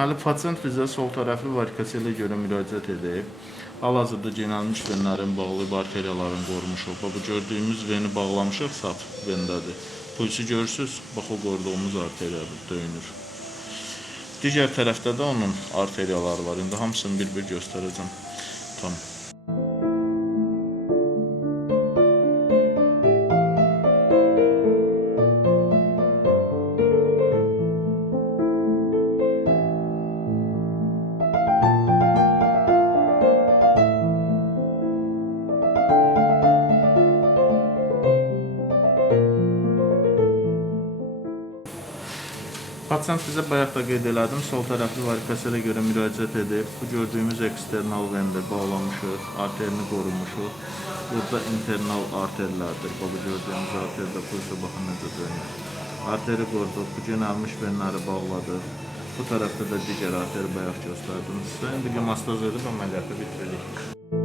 Deməli, pasient bizə sol tərəfli varikoselə görə müraciət edib. Hal-hazırda genəlmiş venlərin bağlayıb arteriyaların qorumuşuq. Bu gördüyümüz veni bağlamışıq, saf vendədir. Pulsu görürsünüz, bax o qoruduğumuz arteriyadır, döyünür. Digər tərəfdə də onun arteriyaları var. İndi hamısını bir-bir göstərəcəm. Tam. Pasient bizə bayaq da qeyd elədim, sol tərəfli varikoselə görə müraciət edib. Bu gördüyümüz eksternal vendir, bağlamışıq, arterini qorumuşuq. Burada internal arterlərdir. Bu gördüyümüz arterdə pulsa baxın necə dönür. Arteri qoruduq, bu genəlmiş venləri bağladıq. Bu tərəfdə də digər arteri bayaq göstərdim sizə. İndi gemastaz edib əməliyyatı bitiririk.